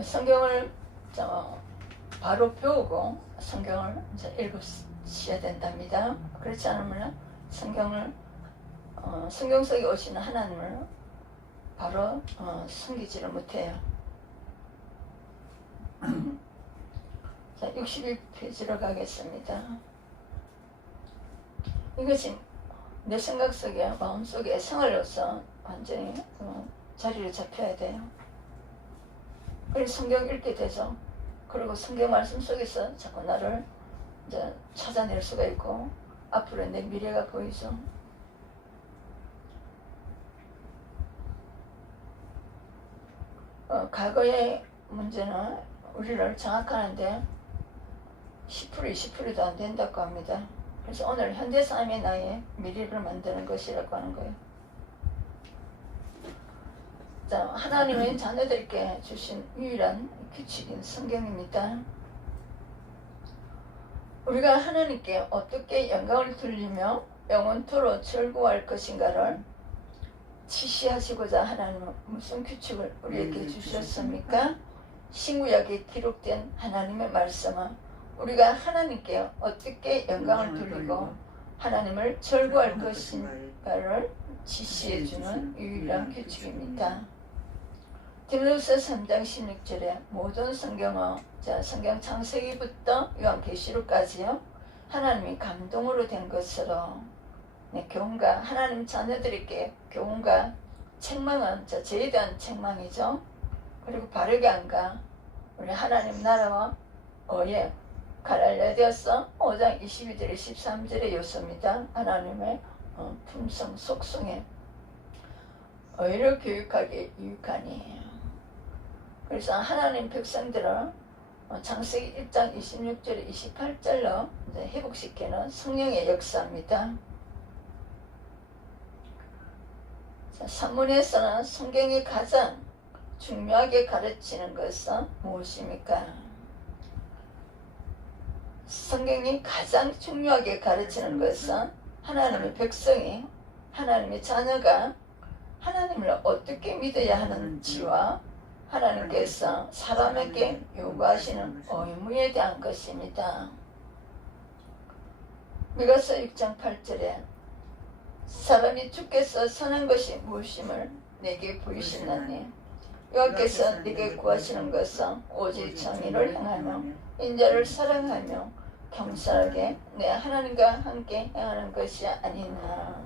성경을 바로 배우고 성경을 이제 읽으셔야 된답니다. 그렇지 않으면 성경 속에 오시는 하나님을 바로 숨기지를 못해요. 자, 61페이지로 가겠습니다. 이것이 내 생각 속에, 마음 속에 생활로서 완전히 자리를 잡혀야 돼요. 그래서 성경 읽게 되죠. 그리고 성경 말씀 속에서 자꾸 나를 이제 찾아낼 수가 있고 앞으로 내 미래가 보이죠. 과거의 문제는 우리를 장악하는데 10% 20%도 안 된다고 합니다. 그래서 오늘 현대 삶의 나의 미래를 만드는 것이라고 하는 거예요. 자, 하나님의 자녀들께 주신 유일한 규칙인 성경입니다. 우리가 하나님께 어떻게 영광을 돌리며 영원토록 즐거워할 것인가를 지시하시고자 하나님은 무슨 규칙을 우리에게 주셨습니까? 신구약에 기록된 하나님의 말씀은 우리가 하나님께 어떻게 영광을 돌리고 하나님을 즐거워할 것인가를 지시해주는 유일한 규칙입니다. 디모데후서 3장 16절에 모든 성경은 성경 창세기부터 요한계시록까지요 하나님이 감동으로 된 것으로 교훈과 하나님 자녀들에게 교훈과 책망은 죄에 대한 책망이죠. 그리고 바르게 한가 우리 하나님 나라와 의에 갈라디아서 5장 22절 13절의 요소입니다. 하나님의 품성 속성에 의를 교육하기 유익하니. 그래서 하나님 백성들을 창세기 1장 26절 28절로 회복시키는 성령의 역사입니다. 산문에서는 성경이 가장 중요하게 가르치는 것은 무엇입니까? 성경이 가장 중요하게 가르치는 것은 하나님의 백성이, 하나님의 자녀가 하나님을 어떻게 믿어야 하는지와 하나님께서 사람에게 요구하시는 의무에 대한 것입니다. 미가서 6장 8절에 사람이 주께서 선한 것이 무엇임을 내게 보이시나니 여호와께서 네게 구하시는 것은 오직 정의를 행하며 인자를 사랑하며 겸손하게 내 하나님과 함께 행하는 것이 아니나.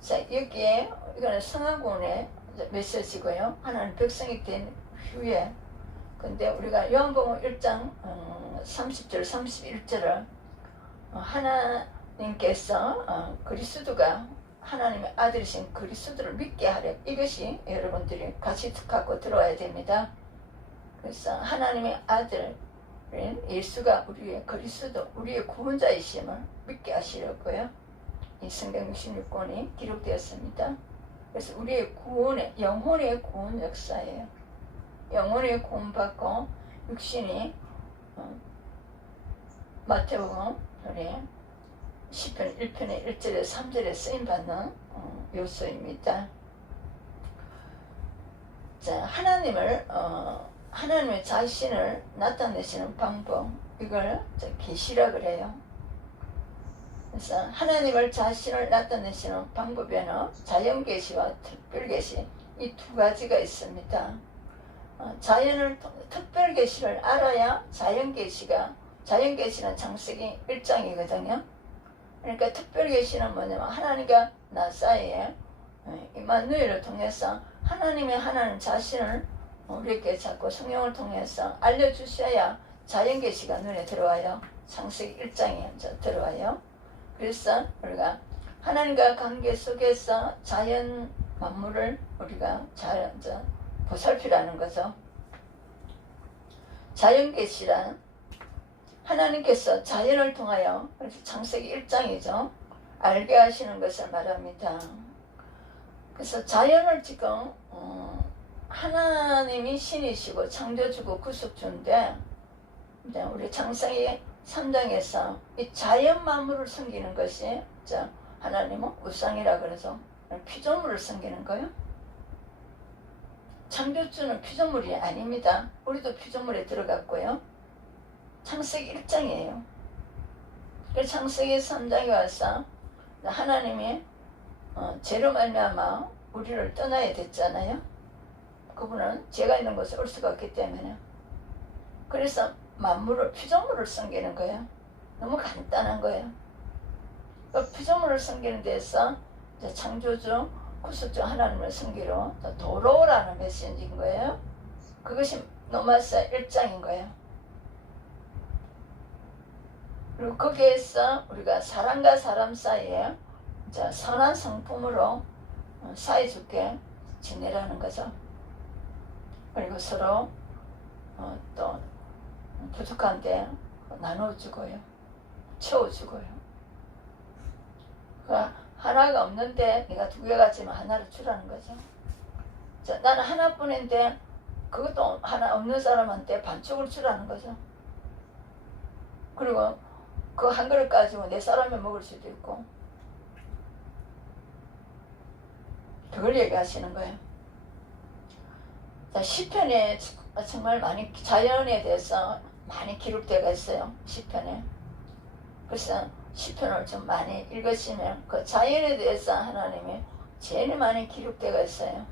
자, 여기에 이거는 성화군의 메시지고요. 하나님 백성이 된 후에 근데 우리가 요한복음 1장 30절 31절을 하나님께서 그리스도가 하나님의 아들이신 그리스도를 믿게 하려 이것이 여러분들이 같이 갖고 들어와야 됩니다. 그래서 하나님의 아들인 예수가 우리의 그리스도 우리의 구원자이심을 믿게 하시려고요. 이 성경 66권이 기록되었습니다. 그래서 우리의 구원의 영혼의 구원 역사예요. 영혼의 구원받고 육신이 마태복음 우리 시편 1편의 1절에 3절에 쓰임받는 요소입니다. 자, 하나님의 자신을 나타내시는 방법 이걸 계시라 그래요. 그래서 하나님을 자신을 나타내시는 방법에는 자연계시와 특별계시 이 두 가지가 있습니다. 특별계시를 알아야 자연계시는 창세기 1장이거든요. 그러니까 특별계시는 뭐냐면 하나님과 나 사이에 임마누엘을 통해서 하나님 자신을 우리에게 자꾸 성령을 통해서 알려주셔야 자연계시가 눈에 들어와요. 창세기 1장에 들어와요. 그래서 우리가 하나님과 관계 속에서 자연 만물을 우리가 잘 보살피라는 거죠. 자연계시란 하나님께서 자연을 통하여 창세기 1장이죠. 알게 하시는 것을 말합니다. 그래서 자연을 지금 하나님이 신이시고 창조주고 구속주인데 우리 창세기 3장에서 이 자연 만물을 섬기는 것이 하나님은 우상이라 그래서 피조물을 섬기는 거예요. 창조주는 피조물이 아닙니다. 우리도 피조물에 들어갔고요. 창세기 1장이에요. 창세기 3장에 와서 하나님이 죄로 말미암아 우리를 떠나야 됐잖아요. 그분은 죄가 있는 곳에 올 수가 없기 때문에. 그래서 만물을 피조물을 섬기는 거예요. 너무 간단한 거예요. 그 피조물을 섬기는 데서 이제 창조주 구속주 하나님을 섬기러 돌아오라는 메시지인 거예요. 그것이 로마서 1장인 거예요. 그리고 거기에서 우리가 사람과 사람 사이에 선한 성품으로 사이좋게 지내라는 거죠. 그리고 서로 또 부족한데 나눠주고요. 채워주고요. 그러니까 하나가 없는데 네가 두 개 가지면 하나를 주라는 거죠. 나는 하나뿐인데 그것도 하나 없는 사람한테 반쪽을 주라는 거죠. 그리고 그 한 그릇 가지고 내 사람이 먹을 수도 있고 그걸 얘기하시는 거예요. 시편에 정말 많이 자연에 대해서 많이 기록되어 있어요. 시편에. 그래서 시편을 좀 많이 읽으시면 그 자연에 대해서 하나님이 제일 많이 기록되어 있어요.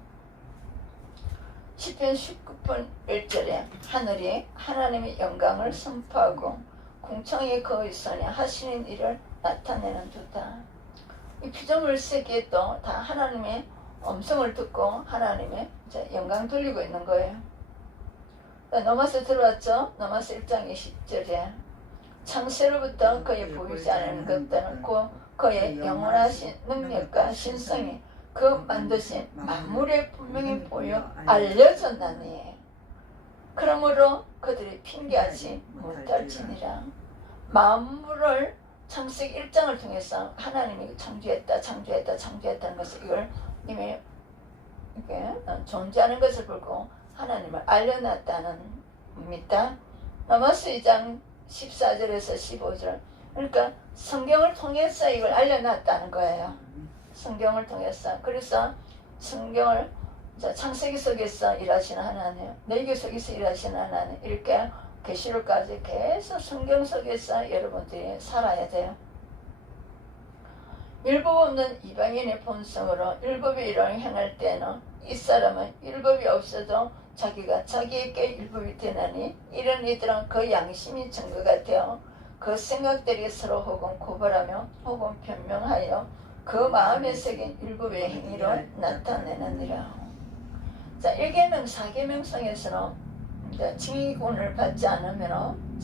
시편 19편 1절에 하늘이 하나님의 영광을 선포하고 궁창이 그의 손에 하시는 일을 나타내는 듯다. 이 피조물 세계도 다 하나님의 음성을 듣고 하나님의 영광 돌리고 있는 거예요. 로마서 들어왔죠? 로마서 1장 20절에 창세로부터 그의 보이지 않은 것들은 그의 영원하신 능력과 신성이 그 만드신 만물에 분명히 보여 알려졌나니 그러므로 그들이 핑계하지 못할지니라. 만물을 창세기 1장을 통해서 하나님이 창조했다는 것을 이걸 이미 이렇게 존재하는 것을 보고 하나님을 알려놨다는 겁니다. 로마서 2장 14절에서 15절. 그러니까 성경을 통해서 이걸 알려놨다는 거예요. 성경을 통해서. 그래서 성경을 창세기 속에서 일하시는 하나님, 내계 속에서 일하시는 하나님, 이렇게 계시록까지 계속 성경 속에서 여러분들이 살아야 돼요. 율법 없는 이방인의 본성으로 율법의 일을 행할 때는 이 사람은 율법이 없어도 자기가 자기에게 율법이 되나니 이런 이들은 그 양심이 증거가 되어 그 생각들이 서로 혹은 고발하며 혹은 변명하여 그 마음에 새긴 율법의 행위로 나타내느니라. 1계명 4계명성에서는 징의권을 받지 않으면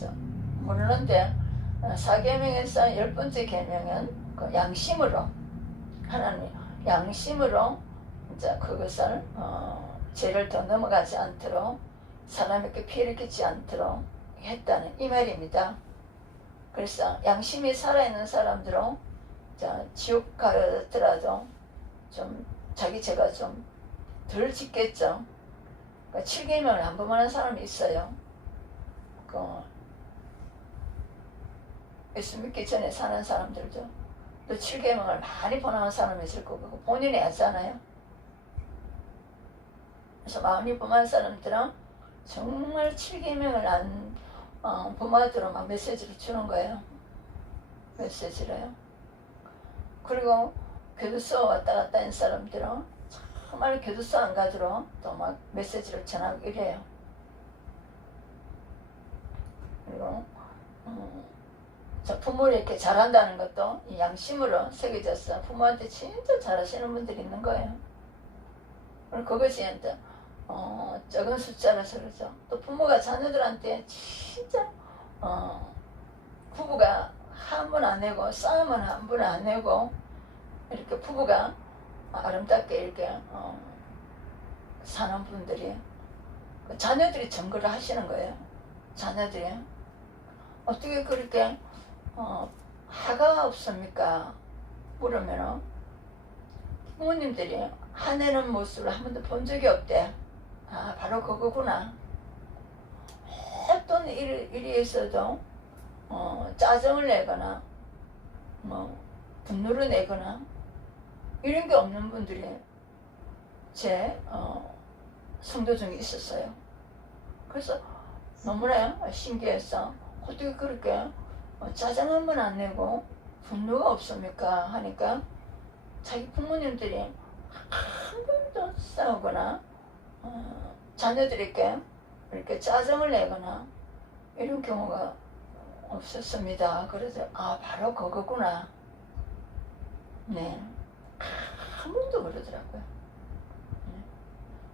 모르는데 4계명에서 10번째 계명은 그 양심으로 하나님 양심으로 그것을 죄를 더 넘어가지 않도록 사람에게 피해를 끼치지 않도록 했다는 이 말입니다. 그래서 양심이 살아있는 사람들은 지옥 가더라도 좀 자기 죄가 좀 덜 짓겠죠. 7계명을 안 범하는 사람이 있어요. 예수 믿기 전에 사는 사람들도 또 7계명을 많이 범하는 사람이 있을 거고 본인이 하잖아요. 그래서 많이 범한 사람들은 정말 7계명을 안 범하도록 막 메시지를 주는 거예요. 메시지를요. 그리고 교도소 왔다 갔다 하는 사람들은 정말 교도소 안 가도록 또 막 메시지를 전하고 이래요. 그리고 부모를 이렇게 잘한다는 것도 이 양심으로 새겨져서 부모한테 진짜 잘하시는 분들이 있는 거예요. 그리고 그것이 적은 숫자라서 그러죠. 또 부모가 자녀들한테 진짜 부부가 한 번 안 내고 싸움은 한 번 안 내고 이렇게 부부가 아름답게 이렇게 사는 분들이 자녀들이 증거를 하시는 거예요. 자녀들이 어떻게 그렇게 화가 없습니까? 물으면 부모님들이 화내는 모습을 한 번도 본 적이 없대. 아, 바로 그거구나. 어떤 일이 있어도 짜증을 내거나 분노를 내거나 이런 게 없는 분들이 제 성도 중에 있었어요. 그래서 너무나 신기해서 어떻게 그렇게 짜증 한 번 안 내고 분노가 없습니까? 하니까 자기 부모님들이 한 번도 싸우거나 자녀들에게 이렇게 짜증을 내거나 이런 경우가 없었습니다. 그래서 바로 그거구나. 네, 한 번도 그러더라고요. 네.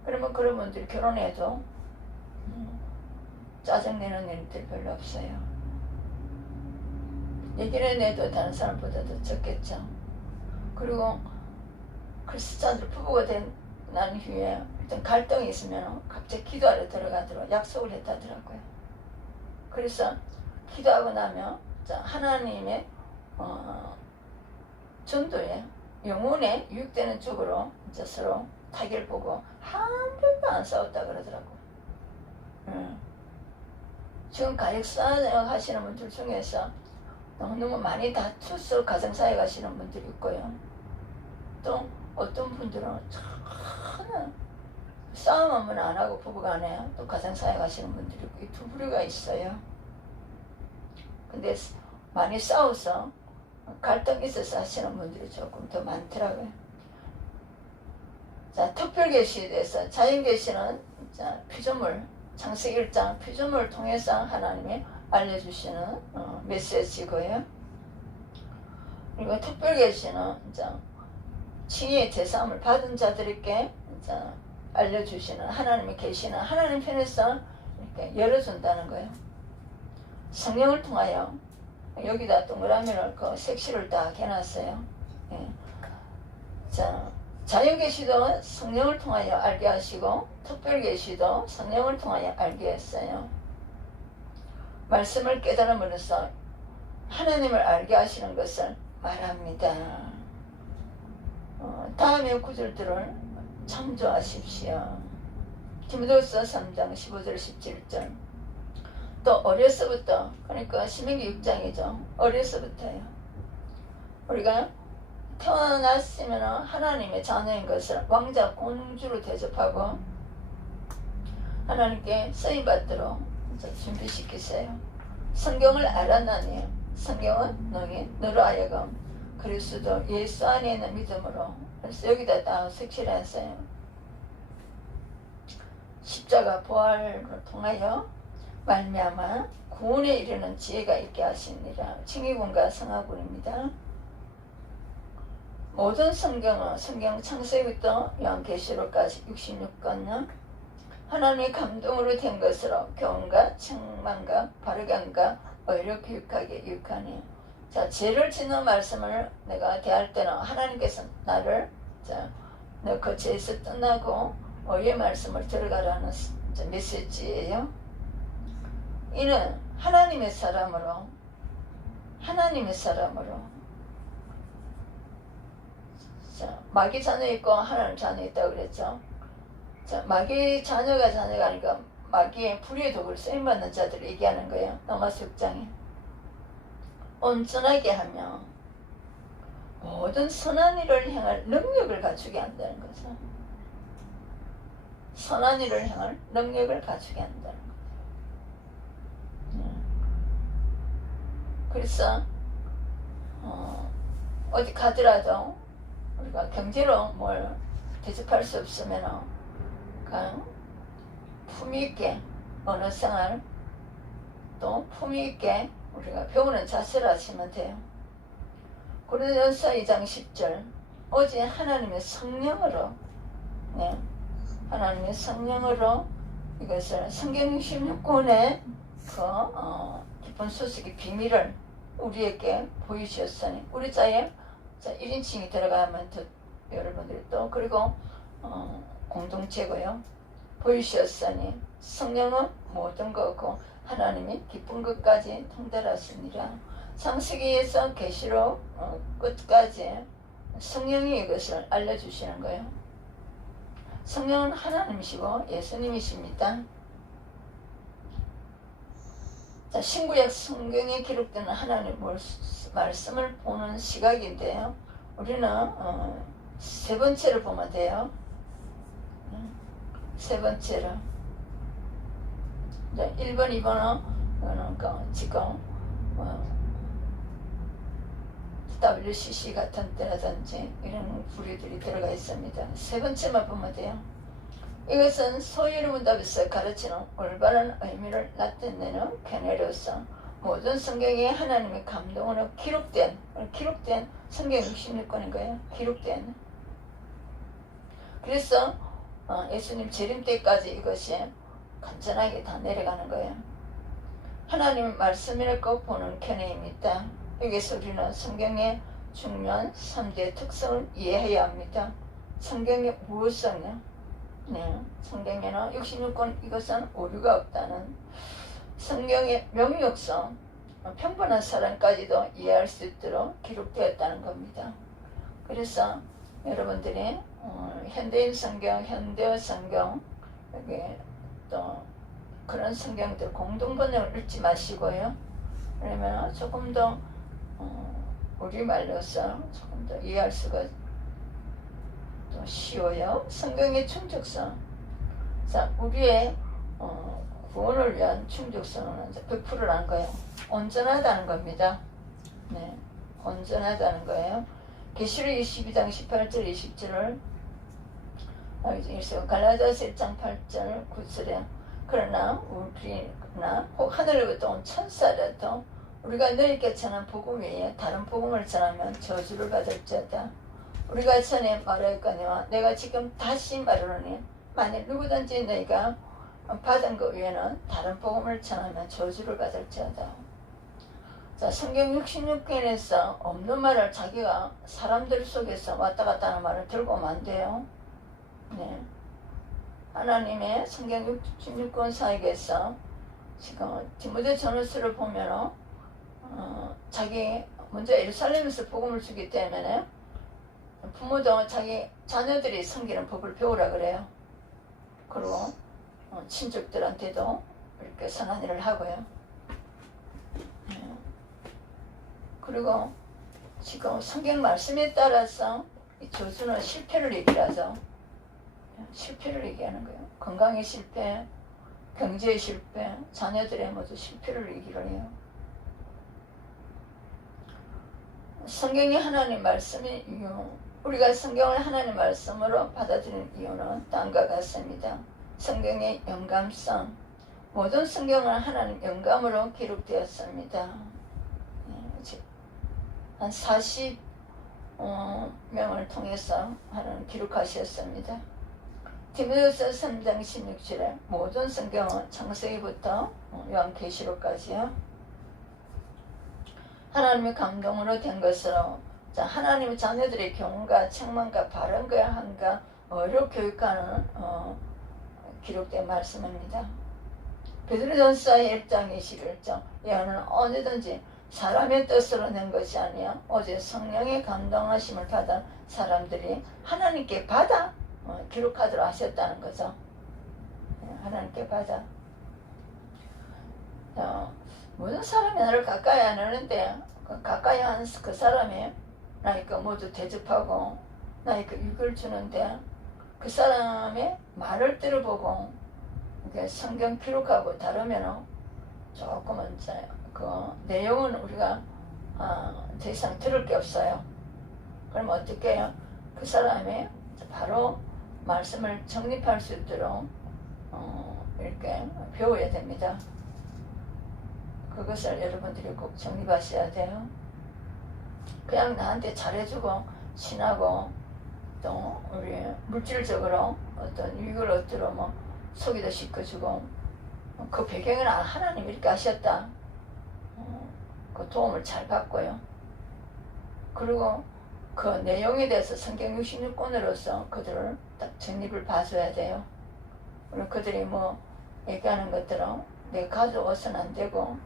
그러면 그런 분들이 결혼해도 짜증내는 일들 별로 없어요. 얘기를 해도 다른 사람보다 더 적겠죠. 그리고 크리스찬들 부부가 난 후에 어떤 갈등이 있으면 갑자기 기도하러 들어가도록 약속을 했다더라고요. 그래서 기도하고 나면 하나님의 전도에 영혼에 유익되는 쪽으로 이제 서로 타결 보고 한 번도 안 싸웠다 그러더라고요. 지금 가족사역 하시는 분들 중에서 너무너무 많이 다투서 가정사역 하시는 분들이 있고요. 또 어떤 분들은 전혀 싸움 한번 안 하고 부부간에 또 가정사역 하시는 분들이 있고, 이 두 부류가 있어요. 근데 많이 싸워서 갈등이 있어서 하시는 분들이 조금 더 많더라고요. 자, 특별계시에 대해서 자연계시는 피조물, 창세기 1장 피조물을 통해서 하나님이 알려주시는 메시지고요. 그리고 특별계시는 칭의의 제사함을 받은 자들에게 알려주시는 하나님의 계시는 하나님 편에서 이렇게 열어준다는 거예요. 성령을 통하여 여기다 동그라미를 그 색칠을 딱 해놨어요. 예. 자, 자연계시도 성령을 통하여 알게 하시고 특별계시도 성령을 통하여 알게 했어요. 말씀을 깨달음으로써 하나님을 알게 하시는 것을 말합니다. 다음의 구절들을 참조하십시오. 디모데후서 3장 15절 17절. 또 어려서부터, 그러니까 신명기 6장이죠. 어려서부터요. 우리가 태어났으면 하나님의 자녀인 것을 왕자 공주로 대접하고 하나님께 쓰임받도록 준비시키세요. 성경을 알았나니 성경은 너로 하여금 그리스도 예수 안에 있는 믿음으로. 그래서 여기다 다 색칠했어요. 십자가 부활을 통하여 말미암아 구원에 이르는 지혜가 있게 하시니라. 칭의군과 성하군입니다. 모든 성경은 성경 창세기부터 요한계시록까지 66권은 하나님의 감동으로 된 것으로 교훈과 책망과 바르게 함과 의로 교육하게 유익하니. 자, 죄를 짓는 말씀을 내가 대할 때는 하나님께서 나를 너 그 죄에서 떠나고 의의 말씀을 들어가라는 메시지예요. 이는 하나님의 사람으로 자, 마귀 자녀 있고 하나님 자녀 있다고 그랬죠. 자, 마귀 자녀가 아니라 마귀의 불의의 도구를 쓰임받는 자들을 얘기하는 거예요. 로마서 6장에 온전하게 하며 모든 선한 일을 행할 능력을 갖추게 한다는 거죠. 선한 일을 행할 능력을 갖추게 한다는 거죠. 그래서 어디 가더라도 우리가 경제로 뭘 대접할 수 없으면 그냥 품위있게 언어생활 또 품위있게 우리가 배우는 자세를 하시면 돼요. 고린도전서 2장 10절 오직 하나님의 성령으로 하나님의 성령으로 이것을 성경 66권의 그 기쁜 소식의 비밀을 우리에게 보이셨으니 우리 자에 1인칭이 들어가면 더 여러분들이 또 그리고 공동체고요. 보이셨으니 성령은 모든 거고 하나님이 기쁜 것까지 통달하시니라. 창세기에서 계시록 끝까지 성령이 이것을 알려주시는 거예요. 성령은 하나님이시고 예수님이십니다. 자, 신구약 성경에 기록되는 하나님의 말씀을 보는 시각인데요. 우리는 세 번째를 보면 돼요. 세 번째로 이제 1번, 2번은 지금 WCC 같은 때라든지 이런 부류들이 들어가 있습니다. 세 번째만 보면 돼요. 이것은 소위 문답에서 가르치는 올바른 의미를 나타내는 견해로서 모든 성경에 하나님의 감동으로 기록된 성경 66권인 거예요. 기록된. 그래서 예수님 재림 때까지 이것이 간절하게 다 내려가는 거예요. 하나님의 말씀이라고 보는 견해입니다. 여기서 우리는 성경의 중요한 3대 특성을 이해해야 합니다. 성경의 무엇성이요? 네, 성경에는 66권 이것은 오류가 없다는 성경의 명료성, 평범한 사람까지도 이해할 수 있도록 기록되었다는 겁니다. 그래서 여러분들이 현대인 성경, 현대어 성경, 여기 또 그런 성경들 공동번역을 읽지 마시고요. 그러면 조금 더 우리말로서 조금 더 이해할 수가 또 쉬워요. 성경의 충족성. 자, 우리의 구원을 위한 충족성은 100%라는 거예요. 온전하다는 겁니다. 네, 온전하다는 거예요. 계시록 22장 18절 20절을 갈라디아서 1장 8절 9절에 그러나 우리나 혹 하늘로부터 온 천사라도 우리가 너희에게 전한 복음 외에 다른 복음을 전하면 저주를 받을지어다. 우리가 전에 말하였거니와 내가 지금 다시 말하노니 만일 누구든지 너희가 받은 것 외에는 다른 복음을 전하면 저주를 받을지어다. 자, 성경 66권에서 없는 말을 자기가 사람들 속에서 왔다 갔다 하는 말을 들고 오면 안 돼요. 네. 하나님의 성경 66권 사역에서 지금 디모데 전후서를 보면 자기 먼저 예루살렘에서 복음을 주기 때문에 부모도 자기 자녀들이 섬기는 법을 배우라 그래요. 그리고 친족들한테도 이렇게 선한 일을 하고요. 그리고 지금 성경 말씀에 따라서 이 저주는 실패를 얘기하죠. 실패를 얘기하는 거예요. 건강의 실패, 경제의 실패, 자녀들의 모두 실패를 얘기를 해요. 성경이 하나님 말씀의 이유, 우리가 성경을 하나님 말씀으로 받아들이는 이유는 다음과 같습니다. 성경의 영감성, 모든 성경은 하나님 영감으로 기록되었습니다. 한 40명을 통해서 하나님 기록하셨습니다. 디모데후서 3장 16절에 모든 성경은 창세기부터 요한계시록까지요. 하나님의 감동으로 된 것으로 하나님의 자녀들의 경험과 책망과 바른과 함과 어려 교육하는 기록된 말씀입니다. 베드로전서 1장 21절 예언은 언제든지 사람의 뜻으로 낸 것이 아니야 오직 성령의 감동하심을 받아 사람들이 하나님께 받아 기록하도록 하셨다는 거죠. 하나님께 받아. 모든 사람이 나를 가까이 안 하는데 가까이 하는 그 사람이 나니까 모두 대접하고 나니까 육을 주는데 그 사람의 말을 들어보고 성경 기록하고 다르면 조금은 그 내용은 우리가 더 이상 들을 게 없어요. 그럼 어떻게 해요? 그 사람이 바로 말씀을 정립할 수 있도록 이렇게 배워야 됩니다. 그것을 여러분들이 꼭 정립하셔야 돼요. 그냥 나한테 잘해주고 친하고 또 우리 물질적으로 어떤 유익을 얻도록 뭐 속이도 시켜주고 그 배경에는 하나님이 이렇게 하셨다. 그 도움을 잘 받고요. 그리고 그 내용에 대해서 성경 66권으로서 그들을 딱 정립을 봐줘야 돼요. 그리고 그들이 뭐 얘기하는 것들은 내가 가져와서는 안 되고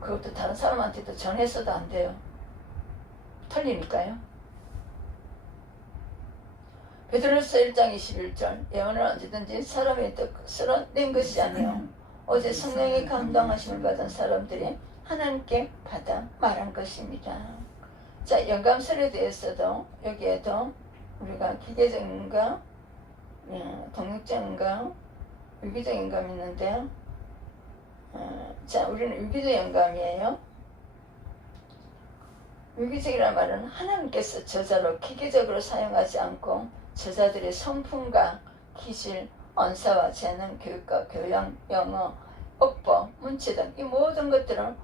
그것도 다른 사람한테도 전해서도 안 돼요. 틀리니까요. 베드로서 1장 21절 예언을 언제든지 사람의 뜻으로 낸 것이 아니요 오직 성령의 감동하심을 받은 사람들이 하나님께 받아 말한 것입니다. 자, 영감설에 대해서도 여기에도 우리가 기계적인가 동력적인가 유기적 영감이 있는데요. 자, 우리는 유기적 영감이에요. 유기적이라는 말은 하나님께서 저자로 기계적으로 사용하지 않고 저자들의 성품과 기질, 언사와 재능, 교육과 교양, 영어, 억법, 문체 등 이 모든 것들을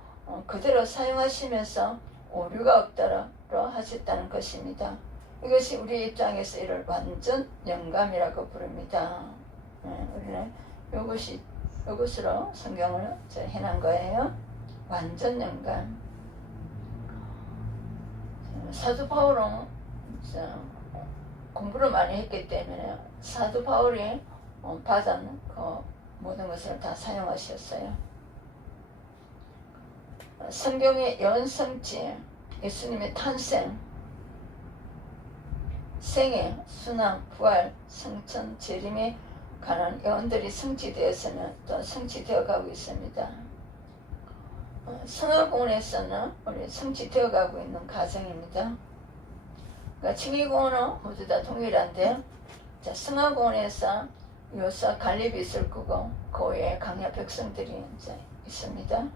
그대로 사용하시면서 오류가 없도록 하셨다는 것입니다. 이것이 우리 입장에서 이를 완전 영감이라고 부릅니다. 우리는 이것으로 성경을 해놓은 거예요. 완전 영감. 사도 바울은 공부를 많이 했기 때문에 사도 바울이 받은 그 모든 것을 다 사용하셨어요. 성경의 연성지, 예수님의 탄생, 생애, 순환, 부활, 성천, 재림에 관한 예언들이 성취되었으면 또 성취되어 가고 있습니다. 성화공원에서는 우리 성취되어 가고 있는 과정입니다. 그러니까 칭의공원은 모두 다 동일한데요. 자, 성화공원에서 요사 갈렙이 있을 거고 그 외에 강야 백성들이 이제 있습니다.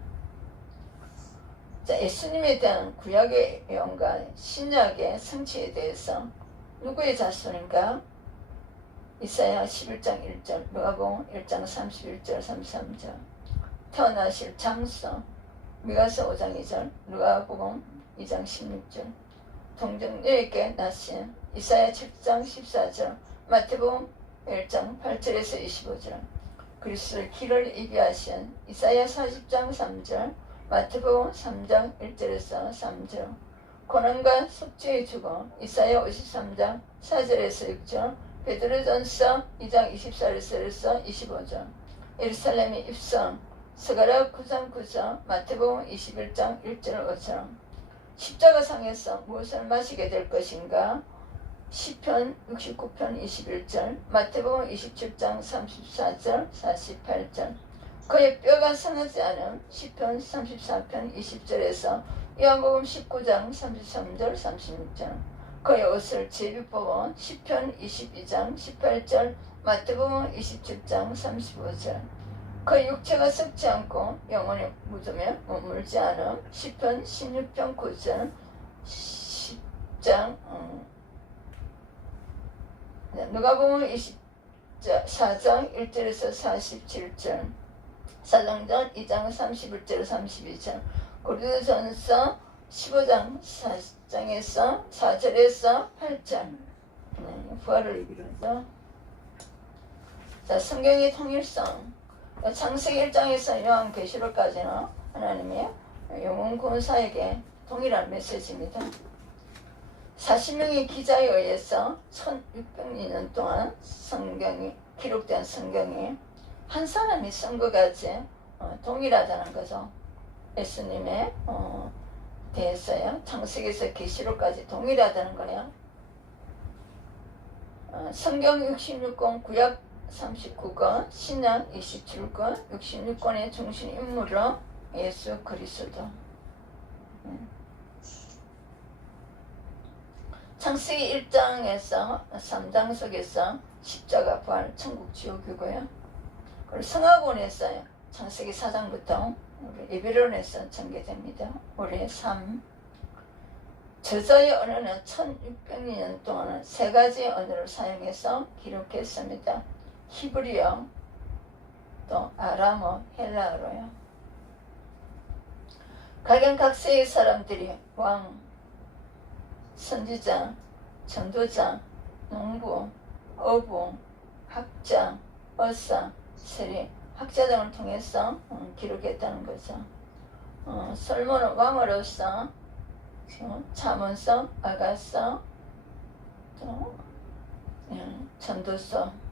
자, 예수님에 대한 구약의 예언과 신약의 성취에 대해서 누구의 자손인가? 이사야 11장 1절, 누가복음 1장 31절 33절, 태어나실 장소, 미가서 5장 2절, 누가복음 2장 16절, 동정녀에게 나신 이사야 7장 14절, 마태복음 1장 8절에서 25절, 그리스도의 길을 예비하신 이사야 40장 3절, 마태복음 3장 1절에서 3절, 고난과 속죄의 주고 이사야 53장 4절에서 6절, 베드로전서 2장 24절에서 25절, 예루살렘의 입성, 스가랴 9장 9절, 마태복음 21장 1절 5절, 십자가상에서 무엇을 마시게 될 것인가? 시편 69편 21절, 마태복음 27장 34절 48절, 그의 뼈가 상하지 않은 시편 34편 20절에서 요한복음 19장 33절 36절, 그의 옷을 제비 뽑은 시편 22장 18절, 마태복음 27장 35절, 그의 육체가 썩지 않고 영원히 묻으며 머물지 않은 시편 16편 9절, 10장 누가복음 24장 1절에서 47절, 사도행전 2장 31절 32절, 고린도전서 15장 4장에서 4절에서 8절, 부활을 얘기하죠. 자, 성경의 통일성, 창세기 1장에서 요한계시록까지는 하나님의 영혼 구원사에게 동일한 메시지입니다. 40명의 기자에 의해서 1600년 동안 성경이 기록된 성경이 한 사람이 쓴 것 같이 동일하다는 거죠. 예수님에 대해서요. 창세기에서 계시록까지 동일하다는 거예요. 성경 66권, 구약 39권, 신약 27권, 66권의 중심 인물은 예수 그리스도. 창세기 1장에서 3장 속에서 십자가, 부활, 천국, 지옥이고요. 그리고 성화권에서 창세기 4장부터 에베론에서 전개됩니다. 올해 3. 저자의 언어는 1600년 동안 세 가지 언어를 사용해서 기록했습니다. 히브리어, 또 아람어, 헬라어로요. 각양각색의 사람들이 왕, 선지자, 전도자, 농부, 어부, 학자, 어사, 세리, 학자 등을 통해서 기록했다는 거죠. 솔몬은 왕으로서 자문서, 아가서, 또 전도서.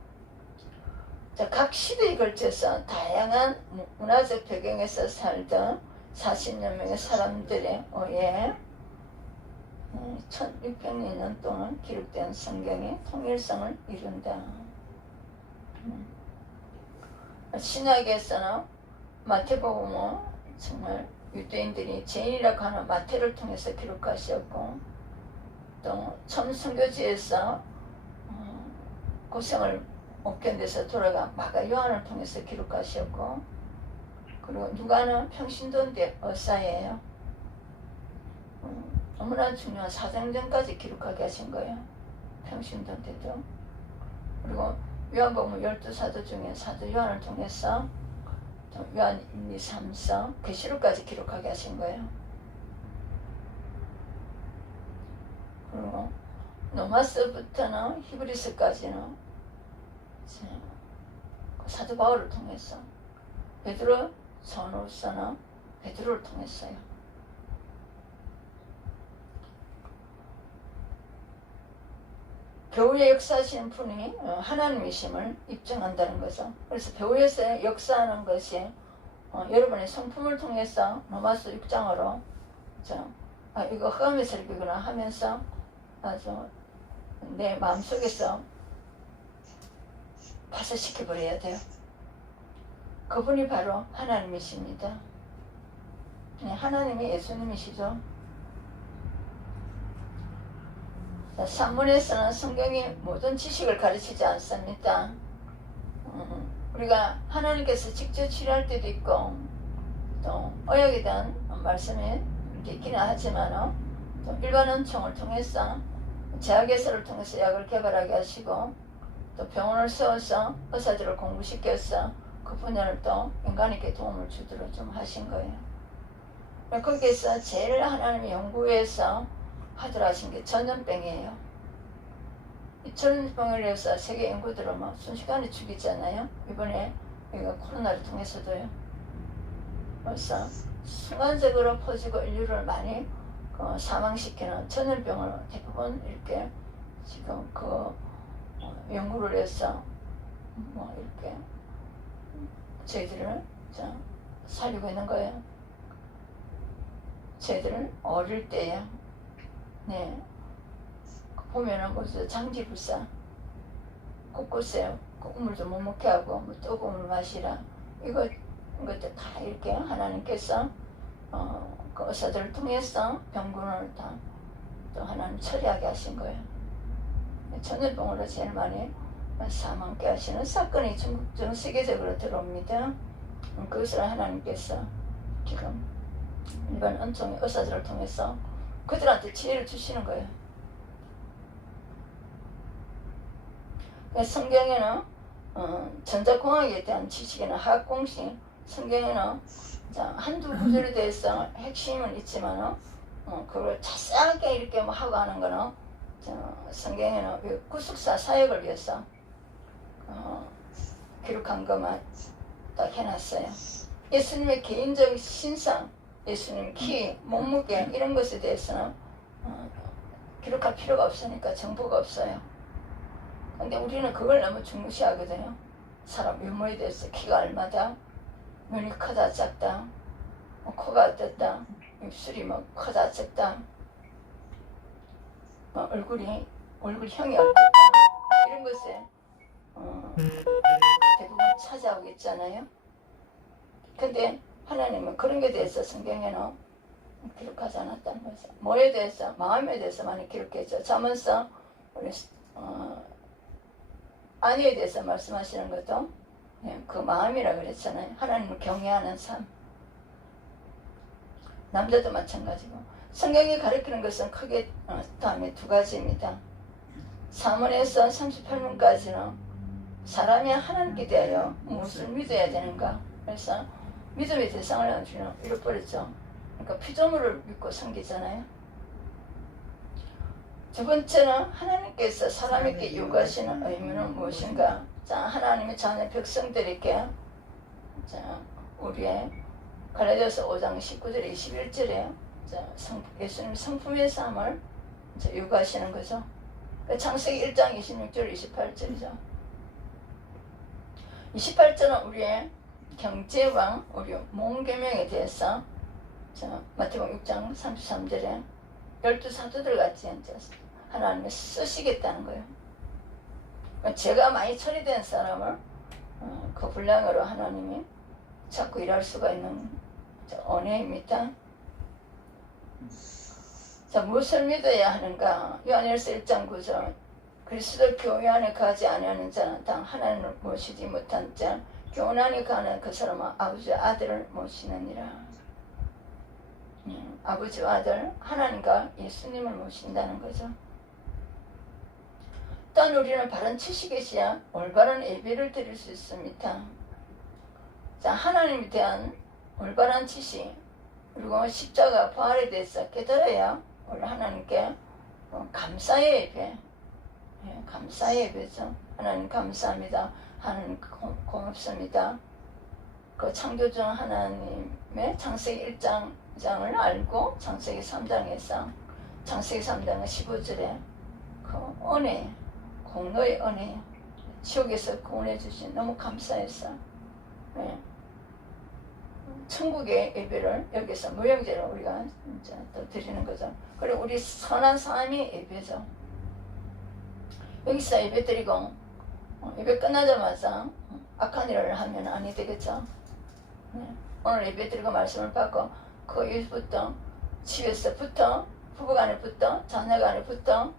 자, 각 시대에 걸쳐서 다양한 문화적 배경에서 살던 40여 명의 사람들의 의해 1600년 동안 기록된 성경의 통일성을 이룬다. 신약에서는 마태복음은 정말 유대인들이 죄인이라고 하는 마태를 통해서 기록하셨고, 또 처음 선교지에서 고생을 옥견에서 돌아가 마가 요한을 통해서 기록하셨고, 그리고 누가는 평신도인데 어사예요. 너무나 중요한 사도행전까지 기록하게 하신 거예요. 평신도인데도. 그리고 요한복음 12사도 중에 사도 요한을 통해서 요한 1, 2, 3서 계시록까지 기록하게 하신 거예요. 그리고 로마서부터는 히브리서까지는 사도 바울을 통해서, 베드로 전후서는 베드로를 통했어요. 배후에 역사하시는 분이 하나님이심을 입증한다는 거죠. 그래서 배후에서 역사하는 것이 여러분의 성품을 통해서 로마서 6장으로 이거 흑암의 설교구나 하면서 아주 내 마음속에서 파쇄시켜버려야 돼요. 그분이 바로 하나님이십니다. 하나님이 예수님이시죠. 산문에서는 성경이 모든 지식을 가르치지 않습니다. 우리가 하나님께서 직접 치료할 때도 있고, 또 의학에 대한 말씀이 있기는 하지만 또 일반 은총을 통해서 제약의사를 통해서 약을 개발하게 하시고, 또 병원을 세워서 의사들을 공부시켜서 그 분야를 또 인간에게 도움을 주도록 좀 하신 거예요. 거기에서 제일 하나님의 연구에서 하도록 하신 게 전염병이에요. 이 전염병을 위해서 세계 연구들을 막 순식간에 죽이잖아요. 이번에 이거 코로나를 통해서도요. 그래서 순간적으로 퍼지고 인류를 많이 사망시키는 전염병을 대부분 이렇게 지금 연구를 해서 이렇게 저희들을 살리고 있는 거예요. 저희들은 어릴 때요. 네. 보면은 장지불사 곳곳에 우물도 못 먹게 하고 뜨거운 물 마시라. 이것도 다 이렇게 하나님께서 그 의사들을 통해서 병군을 다 또 하나님 처리하게 하신 거예요. 전염병으로 제일 많이 사망케 하시는 사건이 전 세계적으로 들어옵니다. 그것을 하나님께서 지금 일반 은총의 의사들을 통해서 그들한테 지혜를 주시는 거예요. 성경에는 전자공학에 대한 지식이나 화학공식, 성경에는 한두 구절에 대해서 핵심은 있지만 그걸 자세하게 이렇게 하고 하는 거는 성경에는 구속사 사역을 위해서 기록한 것만 딱 해놨어요. 예수님의 개인적 신상, 예수님 키, 몸무게 이런 것에 대해서는 기록할 필요가 없으니까 정보가 없어요. 근데 우리는 그걸 너무 중시하거든요. 사람 외모에 대해서 키가 얼마다, 눈이 크다 작다, 코가 어떻다, 입술이 크다 작다, 얼굴형이 어떻다, 이런 것에 대부분 찾아오겠잖아요. 근데 하나님은 그런 것에 대해서 성경에는 기록하지 않았다는 거죠. 뭐에 대해서? 마음에 대해서 많이 기록했죠. 잠언서 우리 아내에 대해서 말씀하시는 것도 그 마음이라 그랬잖아요. 하나님을 경외하는 삶. 남자도 마찬가지고. 성경이 가르치는 것은 크게 다음에 두 가지입니다. 3원에서 38문까지는 사람이 하나님께 대하여 무엇을 믿어야 되는가. 그래서 믿음의 대상을 잃어버렸죠. 그러니까 피조물을 믿고 섬기잖아요. 두 번째는 하나님께서 사람에게 요구하시는 의무는 무엇인가. 하나님의 자녀 백성들에게 우리의 갈라디아서 5장 19절 21절에 예수님 성품의 삶을 요구하시는 거죠. 창세기 1장 26절 28절이죠. 28절은 우리의 경제와 우리 몸계명에 대해서 마태복음 6장 33절에 12사도들 같이 하나님이 쓰시겠다는 거예요. 제가 많이 처리된 사람을 그 분량으로 하나님이 자꾸 일할 수가 있는 은혜입니다. 무엇을 믿어야 하는가. 요한일서 1장 9절 그리스도 교회 안에 거하지 아니하는 자는 당 하나님을 모시지 못한 자 교회 안에 거하는 그 사람은 아버지와 아들을 모시느니라. 아버지와 아들 하나님과 예수님을 모신다는 거죠. 또한 우리는 바른 지식에 있어야 올바른 예배를 드릴 수 있습니다. 자, 하나님에 대한 올바른 지식 그리고 십자가 부활에 대해서 깨달아야 우리 하나님께 감사의 예배, 감사의 예배죠. 하나님 감사합니다. 하나님 고맙습니다. 그 창조주 하나님의 창세기 1장을 알고 창세기 3장에서 창세기 3장의 15절에 그 은혜, 공로의 은혜, 지옥에서 구원해 주신 너무 감사해서 천국의 예배를 여기서 무형제로 우리가 이제 또 드리는 거죠. 그리고 우리 선한 삶의 예배죠. 여기서 예배 드리고 예배 끝나자마자 악한 일을 하면 아니 되겠죠. 오늘 예배 드리고 말씀을 받고 그 이후부터 집에서부터 부부간에부터 자녀간에부터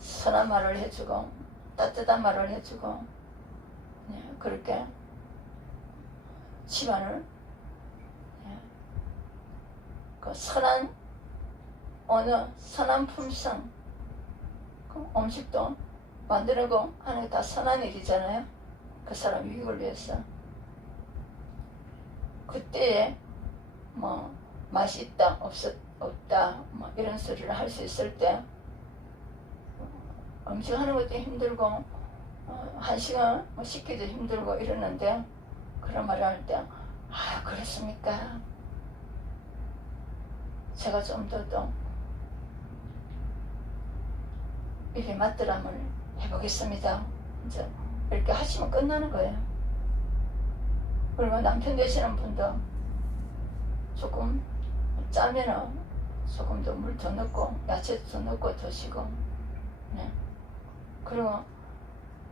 선한 말을 해주고 따뜻한 말을 해주고 그렇게 집안을 그 선한 어느 선한 품성 그 음식도 만들고 하는 게 다 선한 일이잖아요. 그 사람 유익을 위해서. 그때에 뭐 맛이 있다 없다 뭐 이런 소리를 할 수 있을 때 음식 하는 것도 힘들고 1시간 뭐 씻기도 힘들고 이러는데 그런 말을 할 때 아 그랬습니까? 제가 좀 더 입이 맞더라면 해보겠습니다. 이제 이렇게 하시면 끝나는 거예요. 그리고 남편 되시는 분도 조금 짜면은 조금 더 물 더 넣고 야채 더 넣고 드시고 그리고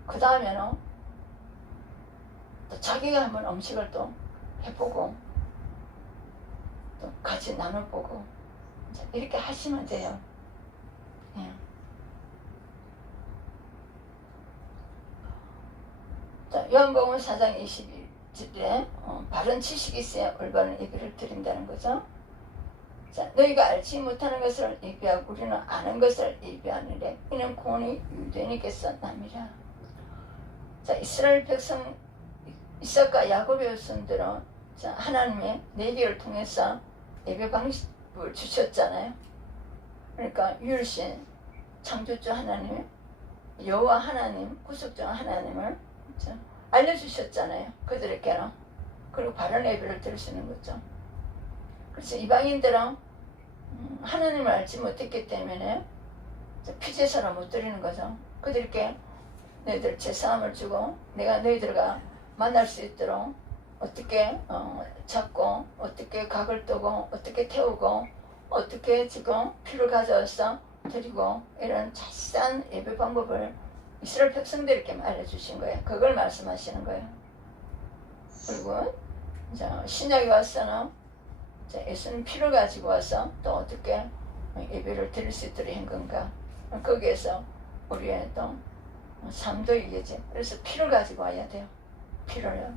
그 다음에는 또 자기가 한번 음식을 또 해보고 또 같이 나눠보고 이렇게 하시면 돼요. 자, 요한복음 4장 21절에 바른 지식이 있어야 올바른 예배를 드린다는 거죠. 자, 너희가 알지 못하는 것을 예배하고 우리는 아는 것을 예배하느래 이는 구원이 유대인에게서 남이라. 자, 이스라엘 백성 이삭과 야곱의 후손들은 자, 하나님의 내계를 통해서 예배 방식을 주셨잖아요. 그러니까 유일신 창조주 하나님, 여호와 하나님, 구속주 하나님을 알려주셨잖아요. 그들에게는. 그리고 바른 예배를 드릴 수 있는 거죠. 그래서 이방인들은 하나님을 알지 못했기 때문에 피제사를 못 드리는 거죠. 그들께 너희들 제사함을 주고 내가 너희들과 만날 수 있도록 어떻게 잡고 어떻게 각을 뜨고 어떻게 태우고 어떻게 지금 피를 가져와서 드리고 이런 자세한 예배 방법을 이스라엘 백성들에게 알려주신 거예요. 그걸 말씀하시는 거예요. 그리고 신약에 와서는 예수님 피를 가지고 와서 또 어떻게 예배를 드릴 수 있도록 한 건가. 거기에서 우리의 또 삶도 이게지. 그래서 피를 가지고 와야 돼요. 피를요.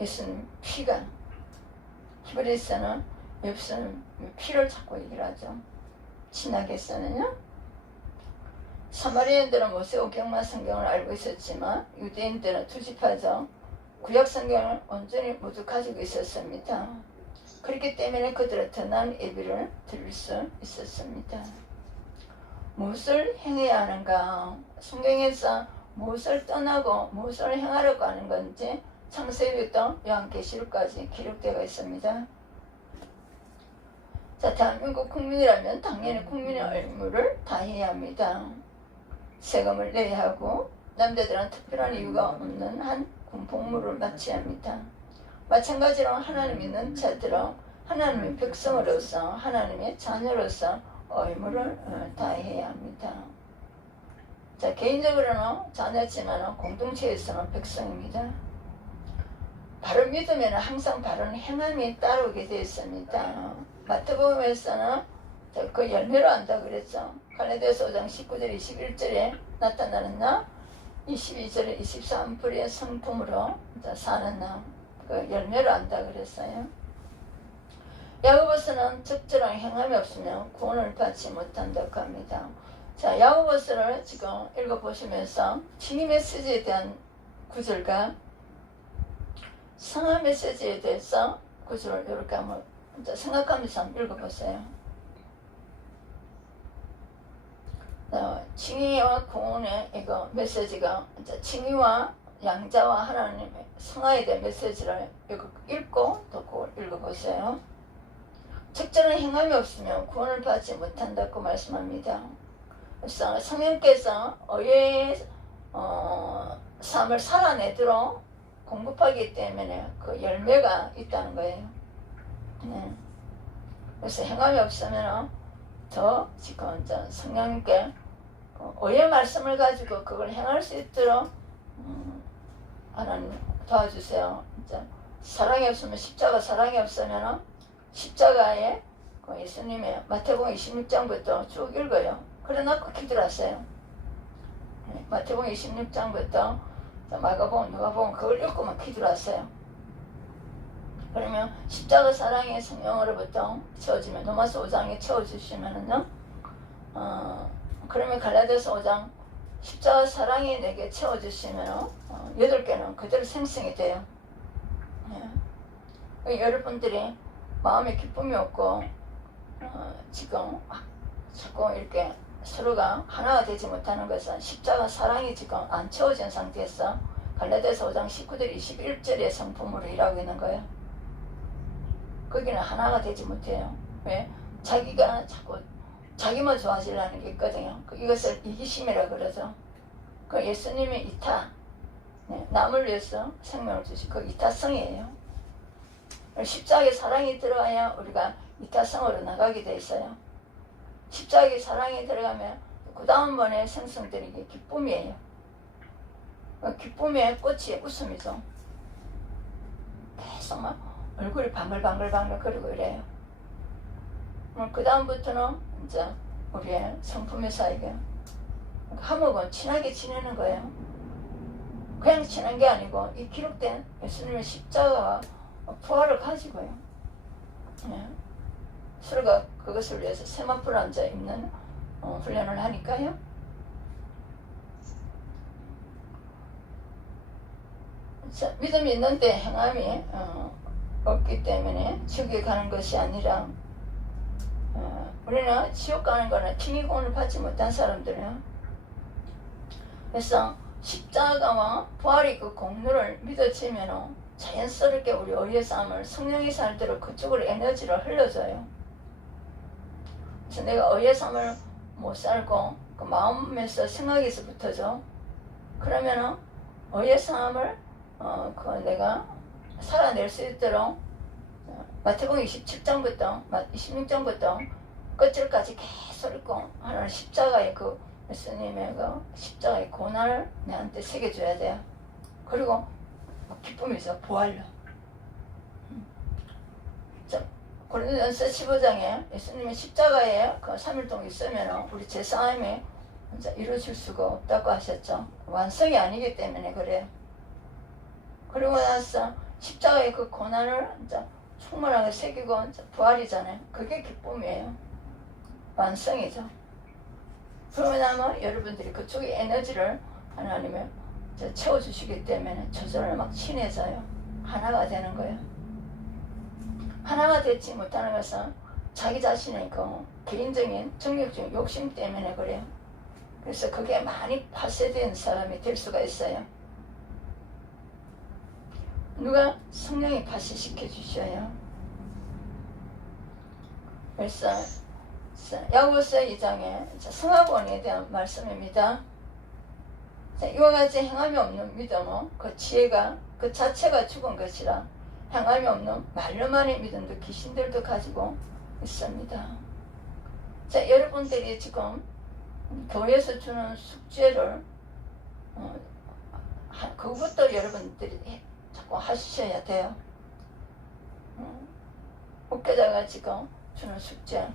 예수님 피가 히브리서는 엽서는 피를 찾고 얘기를 하죠. 신학에서는요. 사마리아인들은 모세오경마 성경을 알고 있었지만 유대인들은 투집하죠. 구약 성경을 온전히 모두 가지고 있었습니다. 그렇기 때문에 그들은 더 나은 예배를 드릴 수 있었습니다. 무엇을 행해야 하는가? 성경에서 무엇을 떠나고 무엇을 행하려고 하는 건지 창세기부터 요한계시록까지 기록되어 있습니다. 자, 대한민국 국민이라면 당연히 국민의 의무를 다해야 합니다. 세금을 내야 하고 남자들은 특별한 이유가 없는 한 군복무를 마쳐야 합니다. 마찬가지로 하나님 믿는 자들은 하나님의 백성으로서 하나님의 자녀로서 의무를 다해야 합니다. 자, 개인적으로는 자녀지만 공동체에서는 백성입니다. 바른 믿음에는 항상 바른 행함이 따르게 되어 있습니다. 마태복음에서는 그 열매로 안다 그랬죠. 갈라디아서 5장 19절 21절에 나타나는 나, 22절에 23불의 성품으로 사는 나, 그 열매로 안다 그랬어요. 야고보서는 적절한 행함이 없으면 구원을 받지 못한다고 합니다. 자, 야고보서를 지금 읽어보시면서 칭의 메시지에 대한 구절과 성화 메시지에 대해서 구절을 이렇게 한번 생각하면서 한번 읽어보세요. 칭의와 구원의 이거 메시지가 칭의와 양자와 하나님의 성화에 대한 메시지를 읽고 또 그걸 읽어보세요. 적절한 행함이 없으면 구원을 받지 못한다고 말씀합니다. 그래서 성령께서 의의 삶을 살아내도록 공급하기 때문에 그 열매가 있다는 거예요. 그래서 행함이 없으면 더 지금 성령님께 의의 말씀을 가지고 그걸 행할 수 있도록 하나님 도와주세요. 사랑이 없으면 십자가 사랑이 없으면 십자가에 그 예수님의 마태복음 26장부터 쭉 읽어요. 그래놓고 기도를 하세요. 마태복음 26장부터 마가복음, 누가복음 그걸 읽고만 기도를 하세요. 그러면 십자가 사랑의 성령으로부터 채워지면 로마서 5장에 채워주시면은요, 그러면 갈라디아서 5장 십자가 사랑이 내게 채워주시면 8개는 그대로 생성이 돼요. 여러분들이 마음에 기쁨이 없고 지금 자꾸 이렇게 서로가 하나가 되지 못하는 것은 십자가 사랑이 지금 안 채워진 상태에서 갈라디아서 5장 19절 21절의 성품으로 일하고 있는 거예요. 거기는 하나가 되지 못해요. 왜? 자기가 자꾸 자기만 좋아지려는 게 있거든요. 이것을 이기심이라고 그러죠. 그 예수님의 이타, 남을 위해서 생명을 주신 그 이타성이에요. 십자가의 사랑이 들어가야 우리가 이타성으로 나가게 돼 있어요. 십자가의 사랑이 들어가면 그 다음번에 생성되는 게 기쁨이에요. 기쁨의 꽃이 웃음이죠. 계속 막 얼굴이 방글방글방글 거리고 이래요. 그 다음부터는 이제 우리의 성품의 사이게 화목은 친하게 지내는 거예요. 그냥 친한 게 아니고 이 기록된 예수님의 십자가와 부활을 가지고요. 서로가 그것을 위해서 세마포를 앉아 있는 훈련을 하니까요. 자, 믿음이 있는데 행함이 없기 때문에 지옥에 가는 것이 아니라 우리는 지옥 가는 거는 칭의구원을 받지 못한 사람들이에요. 그래서 십자가와 부활의 그 공로를 믿어지면 자연스럽게 우리 의의 삶을 성령이 살도록 그쪽으로 에너지를 흘려줘요. 그래서 내가 의의 삶을 못 살고 그 마음에서 생각에서부터죠. 그러면은 의의 삶을 내가 살아낼 수 있도록 마태복음 27장부터 26장부터 끝절까지 계속 읽고 하나님 십자가의 그 예수님의 그 십자가의 고난을 내한테 새겨줘야 돼요. 그리고 기쁨이죠. 부활로. 고린도전서 15장에 예수님의 십자가에 그 3일 동안 있으면 우리 제사함이 이루어질 수가 없다고 하셨죠. 완성이 아니기 때문에 그래요. 그리고 나서 십자가의 그 고난을 충분하게 새기고 부활이잖아요. 그게 기쁨이에요. 완성이죠. 그러고 나면 여러분들이 그쪽에 에너지를 하나님이 채워주시기 때문에 조절을 막 친해져요. 하나가 되는 거예요. 하나가 되지 못하는 것은 자기 자신의 그 개인적인 정력적인 욕심 때문에 그래요. 그래서 그게 많이 파쇄된 사람이 될 수가 있어요. 누가 성령이 파쇄시켜 주셔요. 그래서 야고보서 2장에 성화구원에 대한 말씀입니다. 이와 같이 행함이 없는 믿음은 그 지혜가 그 자체가 죽은 것이라 행함이 없는 말로만의 믿음도 귀신들도 가지고 있습니다. 자, 여러분들이 지금 교회에서 주는 숙제를 그것부터 여러분들이 자꾸 하셔야 돼요. 목회자가 지금 주는 숙제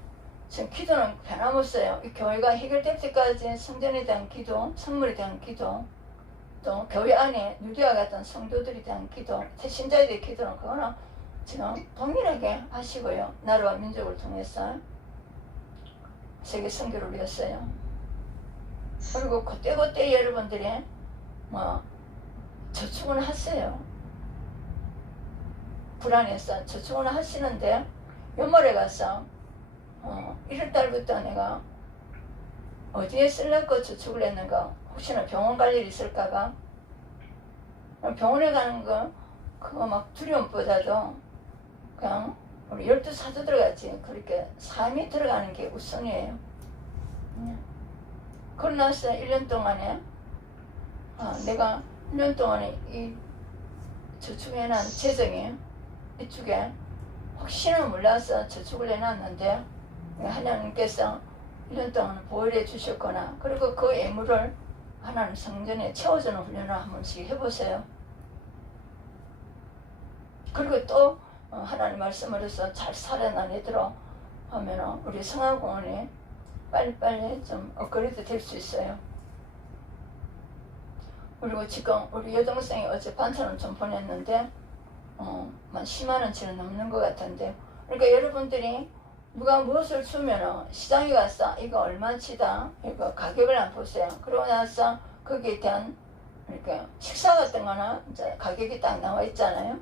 지금 기도는 변함없어요. 이 교회가 해결될 때까지 성전에 대한 기도, 선물에 대한 기도, 또 교회 안에 누리와 같은 성도들에 대한 기도, 새신자에 대한 기도는 그거는 지금 동일하게 하시고요. 나라와 민족을 통해서 세계 선교를 위해서요. 그리고 그때그때 여러분들이 뭐 저축은 하세요. 불안해서 저축은 하시는데 연말에 가서 1월달부터 내가 어디에 쓰려고 저축을 했는가, 혹시나 병원 갈 일이 있을까봐 병원에 가는 거 그거 막 두려움보다도 그냥 우리 12사도 들어갔지, 그렇게 삶이 들어가는 게 우선이에요. 그러고 나서 1년 동안에 내가 1년 동안에 이 저축해놓은 재정이 이쪽에 혹시나 몰라서 저축을 해놨는데 하나님께서 1년 동안 보호해 주셨거나, 그리고 그 애물을 하나님 성전에 채워주는 훈련을 한 번씩 해보세요. 그리고 또 하나님 말씀으로서 잘 살아나내도록 하면 우리 성화공원이 빨리빨리 좀 업그레이드 될 수 있어요. 그리고 지금 우리 여동생이 어제 반찬을 좀 보냈는데 한 10만원치는 넘는 것 같은데, 그러니까 여러분들이 누가 무엇을 주면 시장에 가서 이거 얼마치다, 이거 가격을 안 보세요. 그러고 나서 거기에 대한 이렇게 식사 같은 거는 이제 가격이 딱 나와 있잖아요.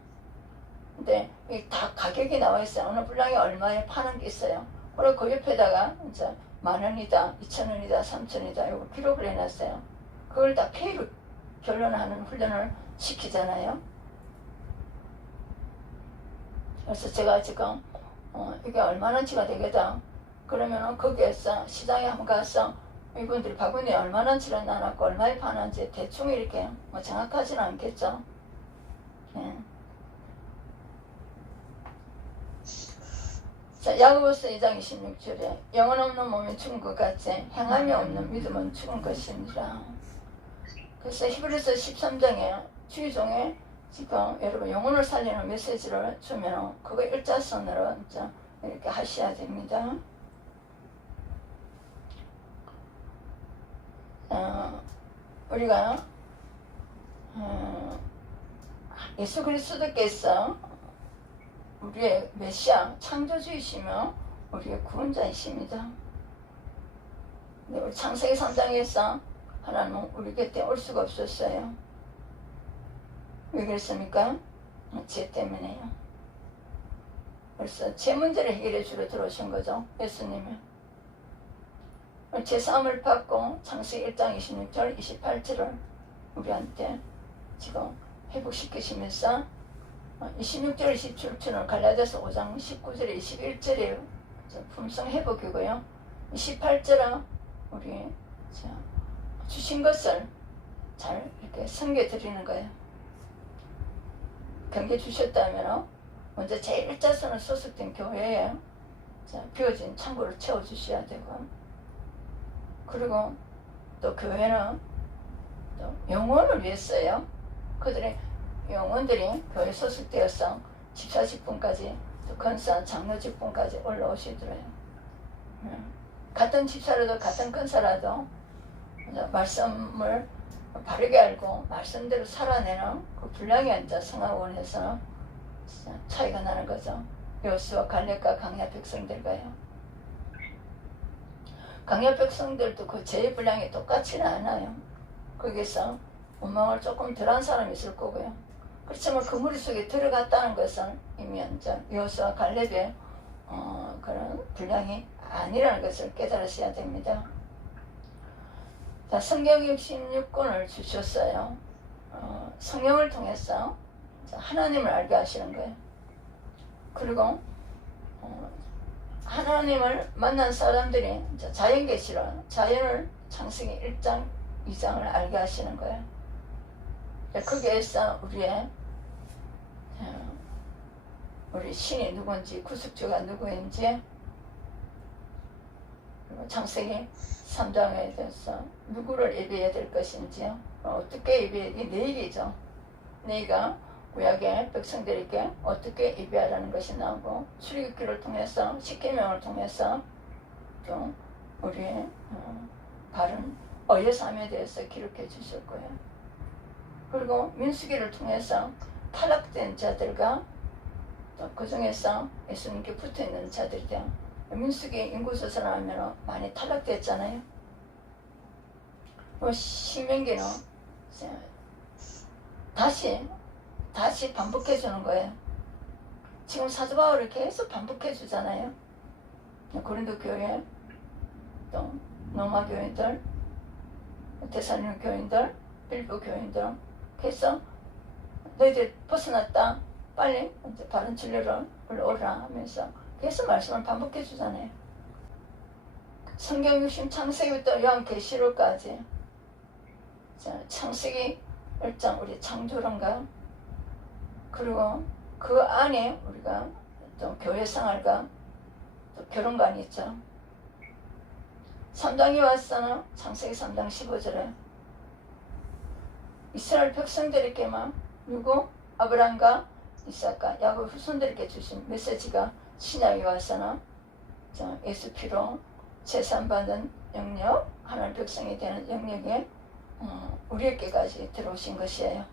근데 다 가격이 나와 있어요. 어느 분량이 얼마에 파는 게 있어요. 그리고 그 옆에다가 이제 10,000원이다, 2,000원이다, 3,000원이다 이거 기록을 해놨어요. 그걸 다 페이로 결론하는 훈련을 시키잖아요. 그래서 제가 지금 이게 얼마나치가 되겠다 그러면은 거기에서 시장에 한번 가서 이분들이 바구니에 얼마나치를 나눴고 얼마에 파는지 대충 이렇게 뭐 정확하지는 않겠죠. 네. 자, 야고보서 2장 26절에 영혼 없는 몸이 죽은 것 같이 행함이 없는 믿음은 죽은 것이니라. 그래서 히브리서 13장에 주의종에 지금 여러분 영혼을 살리는 메시지를 주면 그거 일자선으로 이렇게 하셔야 됩니다. 우리가 예수 그리스도께서 우리의 메시아 창조주이시며 우리의 구원자이십니다. 우리 창세기 3장에서 하나님은 우리 곁에 올 수가 없었어요. 왜 그랬습니까? 죄 때문에요. 그래서 죄 문제를 해결해 주러 들어오신 거죠. 예수님이. 죄 사함을 받고 창세기 1장 26절 28절을 우리한테 지금 회복시키시면서 26절 27절은 갈라디아서 5장 19절에 21절에 품성 회복이고요. 28절은 우리 주신 것을 잘 이렇게 섬겨드리는 거예요. 경계 주셨다면 먼저 제일 일자선을 소속된 교회에 비워진 창고를 채워주셔야 되고, 그리고 또 교회는 또 영혼을 위해서요. 그들의 영혼들이 교회 소속되어서 집사직분까지 또 건사 장로직분까지 올라오시더래요. 같은 집사라도 같은 건사라도 말씀을 바르게 알고 말씀대로 살아내는 그 분량이 이제 성화원에서 차이가 나는 거죠. 여호수아 갈렙과 강야 백성들과요. 강야 백성들도 그 죄의 분량이 똑같지는 않아요. 거기서 원망을 조금 덜한 사람이 있을 거고요. 그렇지만 그 머릿속에 들어갔다는 것은 이미 이제 여호수아 갈렙의 그런 분량이 아니라는 것을 깨달으셔야 됩니다. 자, 성경 66권을 주셨어요. 성경을 통해서 하나님을 알게 하시는 거예요. 그리고 하나님을 만난 사람들이 자연계시로 자연을 창세기 1장 2장을 알게 하시는 거예요. 거기에서 우리 신이 누군지, 구속주가 누구인지, 그리고 창세기 3장에 대해서 누구를 예배해야 될 것인지요. 어떻게 예배해야 돼? 내 얘기죠. 내가 구약의 백성들에게 어떻게 예배하라는 것이 나오고, 출애굽기를 통해서 십계명을 통해서 또 우리의 바른 어예삼에 대해서 기록해 주실 거예요. 그리고 민수기를 통해서 탈락된 자들과 또 그 중에서 예수님께 붙어있는 자들이요. 민수기 인구조사를 하면 많이 탈락됐잖아요. 신명기는 다시 반복해 주는 거예요. 지금 사도 바울을 계속 반복해 주잖아요. 고린도 교회, 또 로마 교인들, 데살로니가 교인들, 빌보 교인들, 그래서 너희들 벗어났다, 빨리 바른 진리를 올라오라 하면서 계속 말씀을 반복해 주잖아요. 성경 60 창세기부터 요한계시록까지, 창세기 1장 우리 창조론가, 그리고 그 안에 우리가 또 교회 생활과 또 결혼관이 있죠. 3장이 왔어는 창세기 3장 15절에 이스라엘 백성들에게만 누구? 아브라함과 이삭과 야곱 후손들에게 주신 메시지가 신약에 와서는 예수 피로 제산받은 영역, 하나님 백성이 되는 영역에 우리에게까지 들어오신 것이에요.